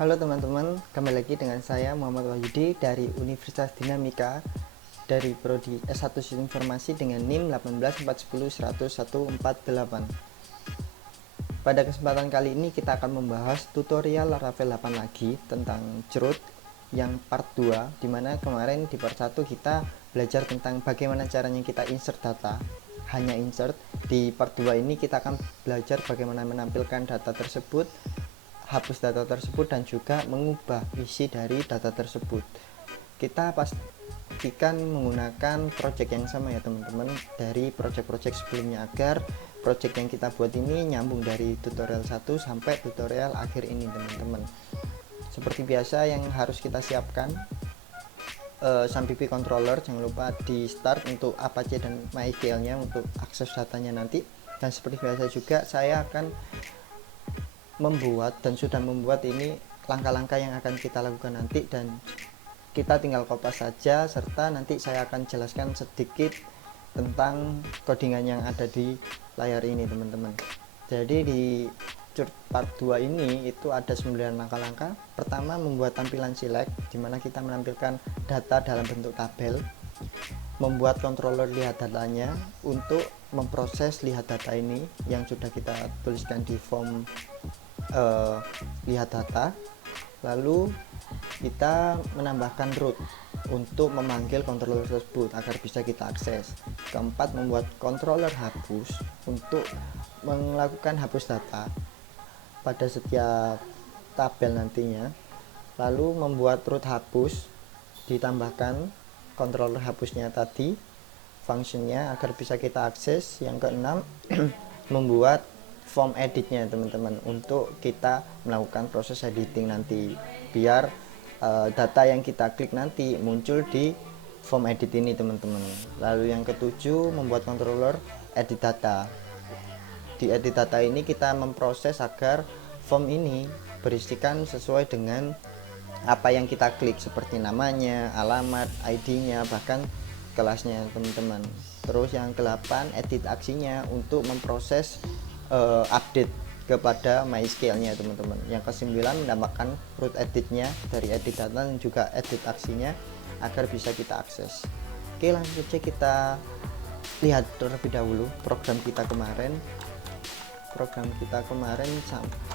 Halo teman-teman, kembali lagi dengan saya Muhammad Wahyudi dari Universitas Dinamika dari Prodi S1 Sistem Informasi dengan NIM 184101148. Pada kesempatan kali ini kita akan membahas tutorial Laravel 8 lagi tentang Chroot yang part 2, dimana kemarin di part 1 kita belajar tentang bagaimana caranya kita insert data, hanya insert. Di part 2 ini kita akan belajar bagaimana menampilkan data tersebut, hapus data tersebut, dan juga mengubah isi dari data tersebut. Kita pastikan menggunakan project yang sama ya teman-teman dari project-project sebelumnya, agar project yang kita buat ini nyambung dari tutorial 1 sampai tutorial akhir ini teman-teman. Seperti biasa yang harus kita siapkan SAMPP controller, jangan lupa di start untuk Apache dan MySQL nya untuk akses datanya nanti. Dan seperti biasa juga saya akan membuat dan sudah membuat ini langkah-langkah yang akan kita lakukan nanti, dan kita tinggal kopas saja, serta nanti saya akan jelaskan sedikit tentang codingan yang ada di layar ini teman-teman. Jadi di part 2 ini itu ada 9 langkah-langkah. Pertama, membuat tampilan select, dimana kita menampilkan data dalam bentuk tabel. Membuat controller lihat datanya untuk memproses lihat data ini yang sudah kita tuliskan di form lihat data. Lalu kita menambahkan root untuk memanggil controller tersebut agar bisa kita akses. Keempat, membuat controller hapus untuk melakukan hapus data pada setiap tabel nantinya. Lalu membuat root hapus, ditambahkan controller hapusnya tadi fungsinya agar bisa kita akses. Yang keenam, membuat form editnya teman-teman untuk kita melakukan proses editing nanti, biar data yang kita klik nanti muncul di form edit ini teman-teman. Lalu yang ketujuh, membuat controller edit data. Di edit data ini kita memproses agar form ini berisikan sesuai dengan apa yang kita klik, seperti namanya, alamat, ID-nya, bahkan kelasnya teman-teman. Terus yang ke-8, edit aksinya untuk memproses update kepada MySQL-nya teman-teman. Yang ke-9, menambahkan root edit-nya dari edit data dan juga edit aksinya agar bisa kita akses. Oke, langsung saja kita lihat terlebih dahulu program kita kemarin.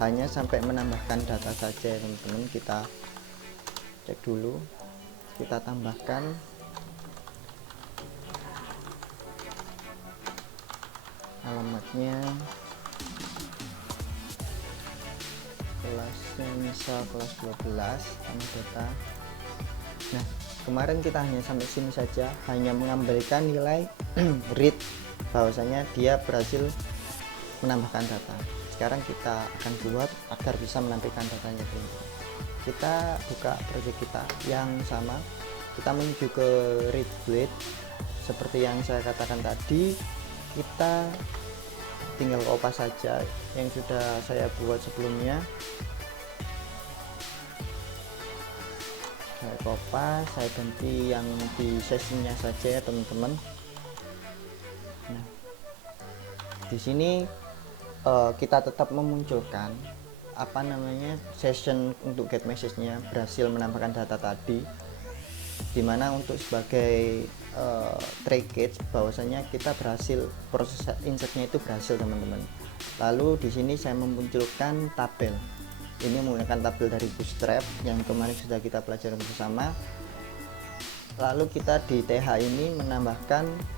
Hanya sampai menambahkan data saja teman-teman. Kita cek dulu, kita tambahkan alamatnya, kelasnya misal kelas 12 sama data. Nah, kemarin kita hanya sampai sini saja, hanya mengambilkan nilai read bahwasanya dia berhasil menambahkan data. Sekarang kita akan buat agar bisa menampilkan datanya teman-teman. Kita buka project kita yang sama, kita menuju ke read blade. Seperti yang saya katakan tadi, kita tinggal kopas saja yang sudah saya buat sebelumnya. Saya kopas, saya ganti yang di sessionnya saja ya teman-teman. Nah, di sini kita tetap memunculkan session untuk get message-nya berhasil menambahkan data tadi, dimana untuk sebagai trackage bahwasanya kita berhasil, proses insertnya itu berhasil teman-teman. Lalu di sini saya memunculkan tabel. Ini menggunakan tabel dari Bootstrap yang kemarin sudah kita pelajari bersama. Lalu kita di TH ini menambahkan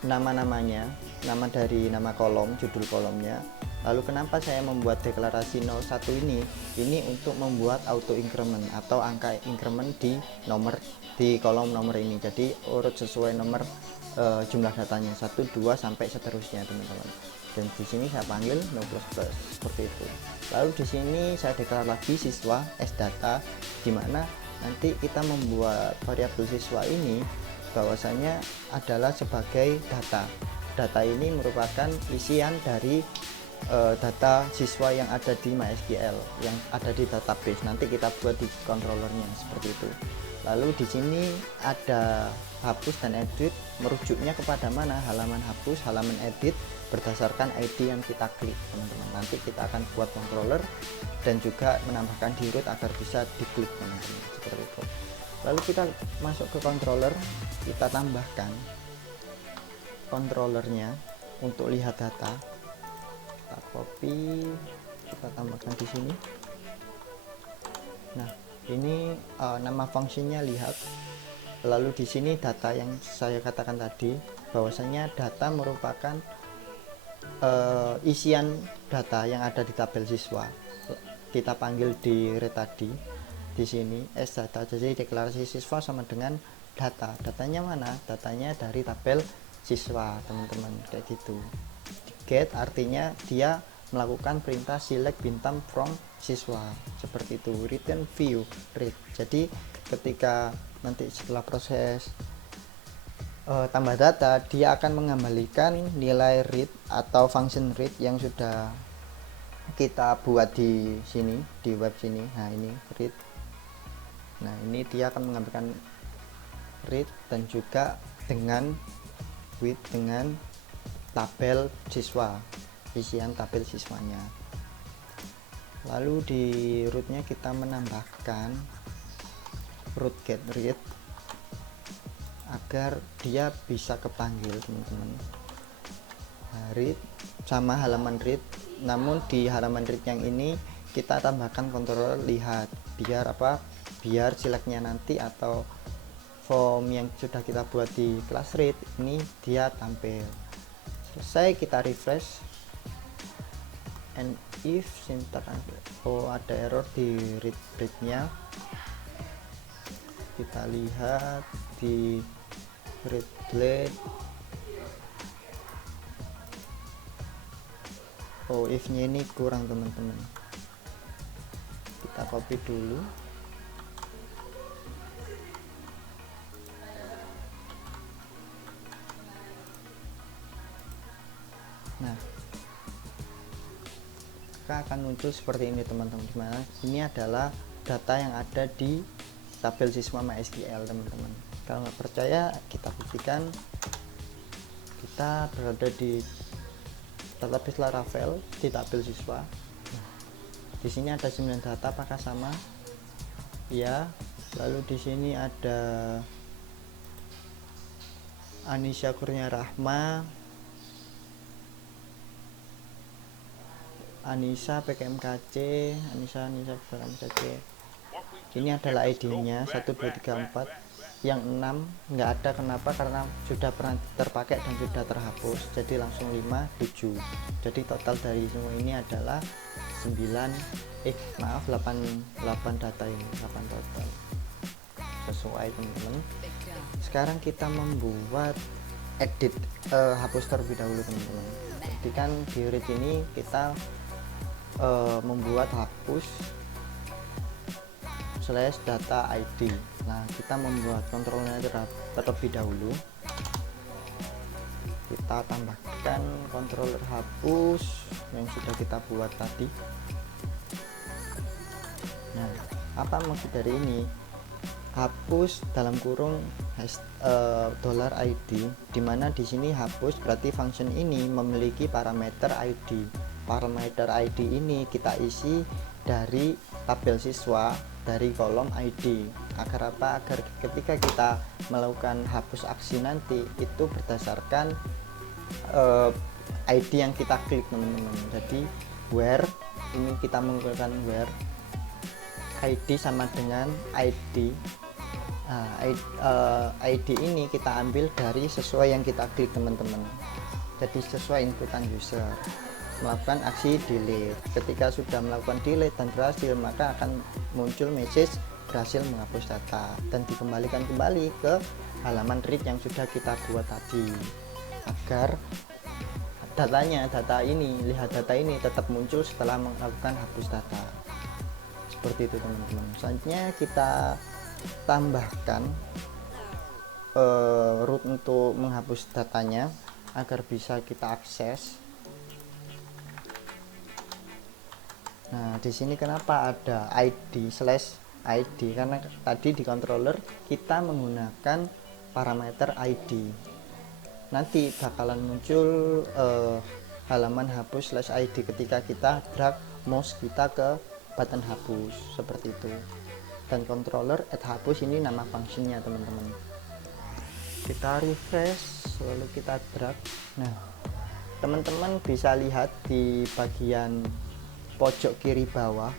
nama-namanya, nama dari nama kolom, judul kolomnya. Lalu kenapa saya membuat deklarasi 01 ini untuk membuat auto increment atau angka increment di kolom nomor ini. Jadi urut sesuai nomor jumlah datanya 1, 2 sampai seterusnya teman-teman. Dan di sini saya panggil no plus plus seperti itu. Lalu di sini saya deklar lagi siswa sdata, dimana nanti kita membuat variabel siswa ini bahwasanya adalah sebagai data. Data ini merupakan isian dari data siswa yang ada di MySQL, yang ada di database. Nanti kita buat di controllernya seperti itu. Lalu di sini ada hapus dan edit, merujuknya kepada mana? Halaman hapus, halaman edit, berdasarkan ID yang kita klik teman-teman. Nanti kita akan buat controller dan juga menambahkan di root agar bisa diklik teman-teman, seperti itu. Lalu kita masuk ke controller, kita tambahkan controllernya untuk lihat data, kita copy, kita tambahkan di sini. Nah, ini nama fungsinya lihat. Lalu di sini data yang saya katakan tadi, bahwasanya data merupakan isian data yang ada di tabel siswa. Kita panggil di read tadi di sini as data, jadi deklarasi siswa sama dengan data. Datanya mana? Datanya dari tabel siswa teman-teman, kayak gitu. Get artinya dia melakukan perintah select bintang from siswa, seperti itu. Return view read, jadi ketika nanti setelah proses tambah data, dia akan mengembalikan nilai read atau function read yang sudah kita buat di sini, di web sini. Nah, ini read. Nah, ini dia akan mengambilkan read dan juga dengan with dengan tabel siswa, isian tabel siswanya. Lalu di rootnya kita menambahkan root get read agar dia bisa kepanggil teman-teman. Nah, read sama halaman read, namun di halaman read yang ini kita tambahkan controller lihat, biar apa, biar selectnya nanti atau form yang sudah kita buat di kelas read ini dia tampil. Selesai, kita refresh, and if syntax ada error di readnya, kita lihat di read blade. If nya ini kurang teman-teman, kita copy dulu. Nah, maka akan muncul seperti ini teman-teman. Dimana ini adalah data yang ada di tabel siswa MySQL teman-teman. Kalau nggak percaya, kita buktikan. Kita berada di database Laravel di tabel siswa. Nah, di sini ada 9 data, apakah sama? Ya. Lalu di sini ada Anisha Kurnia Rahma, Anissa PKMKC, Anissa PKMKC. Ini adalah ID-nya 1 2 3 4. Yang 6 nggak ada, kenapa? Karena sudah pernah terpakai dan sudah terhapus, jadi langsung 5 7. Jadi total dari semua ini adalah 8 data ini, 8 total. Sesuai teman-teman. Sekarang kita membuat edit, hapus terlebih dahulu teman-teman. Jadi kan di read ini kita membuat hapus slash data ID. Nah, kita membuat kontrolnya terlebih dahulu. Kita tambahkan controller hapus yang sudah kita buat tadi. Nah, apa maksud dari ini? Hapus dalam kurung $ID, dimana di sini hapus berarti function ini memiliki parameter ID. Parameter ID ini kita isi dari tabel siswa dari kolom ID. Agar apa? Agar ketika kita melakukan hapus aksi nanti itu berdasarkan ID yang kita klik teman-teman. Jadi where ini kita menggunakan where ID sama dengan ID. ID ini kita ambil dari sesuai yang kita klik teman-teman. Jadi sesuai inputan user, melakukan aksi delete. Ketika sudah melakukan delete dan berhasil, maka akan muncul message berhasil menghapus data dan dikembalikan kembali ke halaman read yang sudah kita buat tadi, agar data ini tetap muncul setelah melakukan hapus data. Seperti itu teman-teman. Selanjutnya kita tambahkan root untuk menghapus datanya agar bisa kita akses. Nah, di sini kenapa ada ID/ID? Karena tadi di controller kita menggunakan parameter ID. Nanti bakalan muncul halaman hapus slash ID ketika kita drag mouse kita ke button hapus seperti itu. Dan controller add hapus ini nama fungsinya teman-teman. Kita refresh lalu kita drag. Nah teman-teman bisa lihat di bagian pojok kiri bawah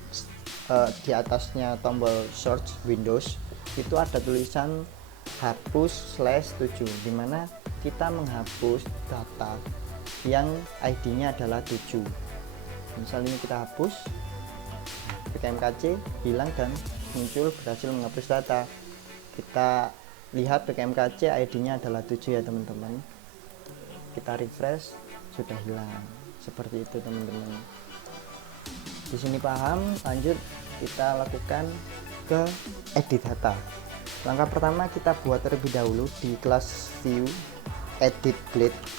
di atasnya tombol search Windows itu ada tulisan hapus /7, dimana kita menghapus data yang ID nya adalah 7. Misal ini kita hapus PKMKC hilang dan muncul berhasil menghapus data. Kita lihat PKMKC ID nya adalah 7 ya teman-teman. Kita refresh sudah hilang seperti itu teman-teman. Di sini paham, lanjut kita lakukan ke edit data. Langkah pertama kita buat terlebih dahulu di kelas view edit blade.php.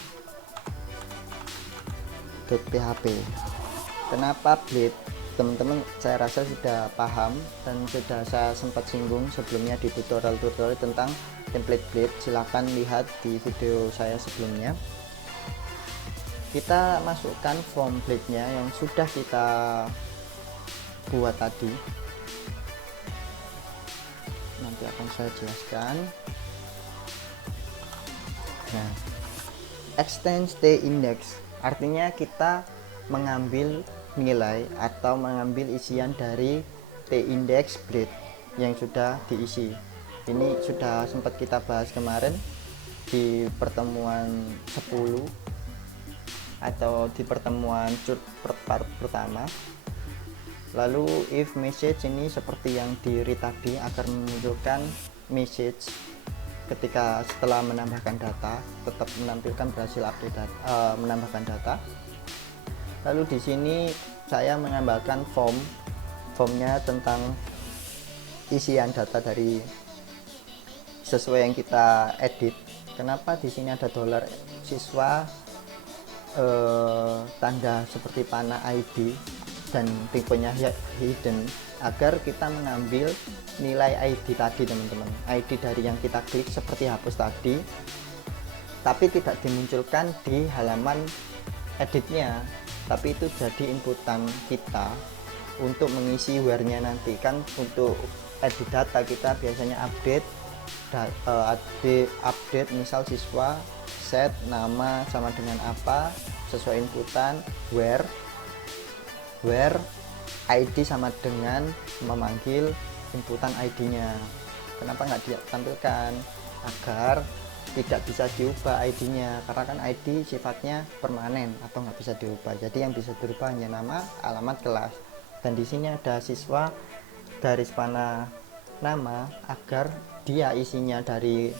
Kenapa blade? Teman-teman saya rasa sudah paham dan sudah saya sempat singgung sebelumnya di tutorial tentang template blade. Silahkan lihat di video saya sebelumnya. Kita masukkan form blade nya yang sudah kita buat tadi, nanti akan saya jelaskan. Nah, extend t-index artinya kita mengambil nilai atau mengambil isian dari t-index blade yang sudah diisi. Ini sudah sempat kita bahas kemarin di pertemuan 10 atau di pertemuan part pertama. Lalu if message ini seperti yang di read tadi akan memunculkan message ketika setelah menambahkan data, tetap menampilkan berhasil update data, menambahkan data. Lalu di sini saya menambahkan formnya tentang isian data dari sesuai yang kita edit. Kenapa di sini ada $ siswa tanda seperti panah ID dan tipenya hidden, agar kita mengambil nilai ID tadi teman-teman, ID dari yang kita klik seperti hapus tadi, tapi tidak dimunculkan di halaman editnya, tapi itu jadi inputan kita untuk mengisi where-nya nanti. Kan untuk edit data kita biasanya update misal siswa, set nama sama dengan apa sesuai inputan, where ID sama dengan memanggil inputan ID-nya. Kenapa nggak ditampilkan? Agar tidak bisa diubah ID-nya, karena kan ID sifatnya permanen atau nggak bisa diubah. Jadi yang bisa dirubah hanya nama, alamat, kelas. Dan di sini ada siswa garis panah nama, agar dia isinya dari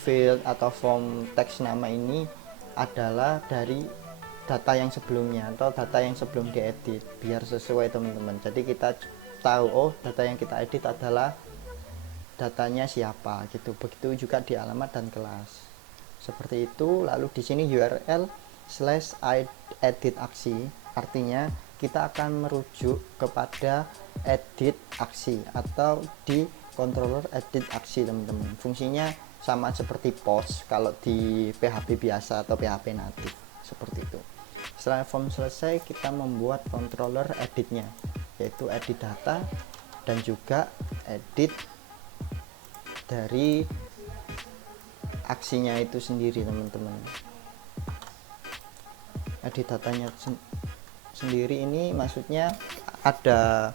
field atau form teks nama ini adalah dari data yang sebelumnya atau data yang sebelum diedit, biar sesuai teman-teman. Jadi kita tahu, oh data yang kita edit adalah datanya siapa gitu. Begitu juga di alamat dan kelas seperti itu. Lalu di sini URL /edit aksi, artinya kita akan merujuk kepada edit aksi atau di controller edit aksi teman-teman. Fungsinya sama seperti post kalau di PHP biasa atau PHP natif seperti itu. Setelah form selesai, kita membuat controller editnya, yaitu edit data dan juga edit dari aksinya itu sendiri teman-teman. Edit datanya sendiri ini maksudnya ada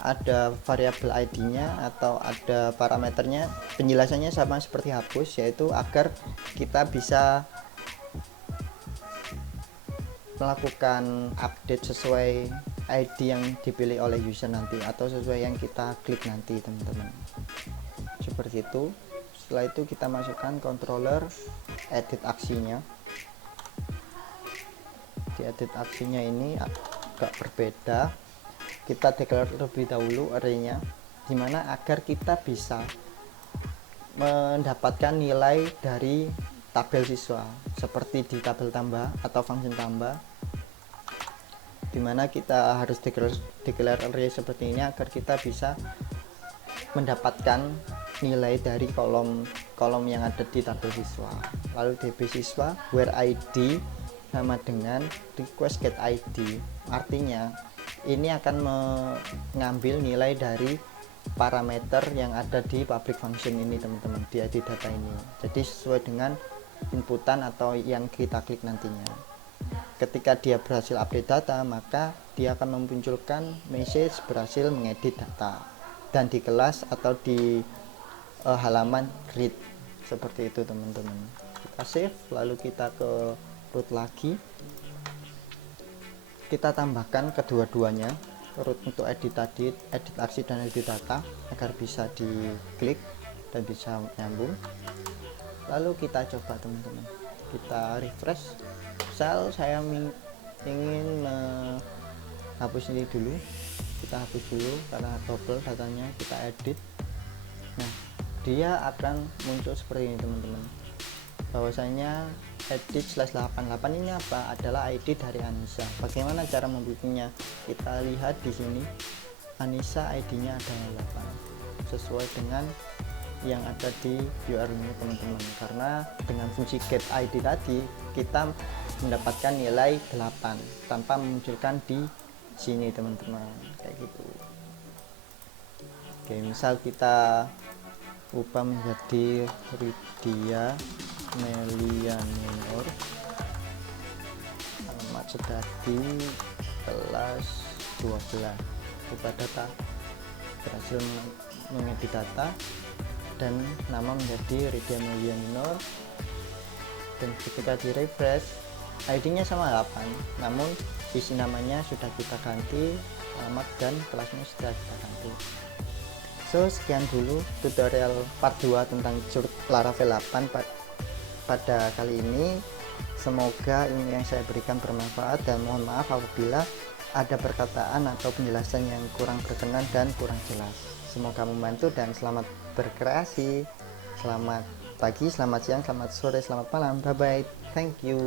ada variabel ID-nya atau ada parameternya. Penjelasannya sama seperti hapus, yaitu agar kita bisa melakukan update sesuai ID yang dipilih oleh user nanti atau sesuai yang kita klik nanti teman-teman. Seperti itu. Setelah itu kita masukkan controller edit aksinya. Di edit aksinya ini agak berbeda. Kita declare terlebih dahulu array-nya, dimana agar kita bisa mendapatkan nilai dari tabel siswa seperti di tabel tambah atau function tambah, dimana kita harus declare array seperti ini agar kita bisa mendapatkan nilai dari kolom yang ada di tabel siswa. Lalu DB siswa where ID sama dengan request get ID, artinya ini akan mengambil nilai dari parameter yang ada di public function ini teman-teman, di ID data ini. Jadi sesuai dengan inputan atau yang kita klik nantinya. Ketika dia berhasil update data, maka dia akan memunculkan message berhasil mengedit data, dan di kelas atau di halaman read seperti itu teman-teman. Kita save, lalu kita ke root lagi, kita tambahkan kedua-duanya, root untuk edit aksi dan edit data agar bisa diklik dan bisa nyambung. Lalu kita coba teman-teman, kita refresh. Misal saya ingin menghapus ini dulu, kita hapus dulu karena double datanya, kita edit. Nah, dia akan muncul seperti ini teman-teman, bahwasanya edit /88 ini apa, adalah ID dari Anissa. Bagaimana cara membuktinya? Kita lihat di sini, Anissa ID-nya ada 8 sesuai dengan yang ada di URL ini teman-teman, karena dengan fungsi get ID tadi kita mendapatkan nilai 8 tanpa memunculkan di sini teman-teman, kayak gitu. Oke, misal kita ubah menjadi Ridya Melia Minor, alamat Sedadi, kelas 12, ubah data, berhasil mengedit data dan nama menjadi Ridya Melia Minor, dan ketika di refresh ID-nya sama 8, namun isi namanya sudah kita ganti, alamat dan kelasnya sudah kita ganti. So, sekian dulu tutorial part 2 tentang Laravel 8 pada kali ini. Semoga ini yang saya berikan bermanfaat, dan mohon maaf apabila ada perkataan atau penjelasan yang kurang berkenan dan kurang jelas. Semoga membantu, dan selamat berkreasi. Selamat pagi, selamat siang, selamat sore, selamat malam. Bye bye. Thank you.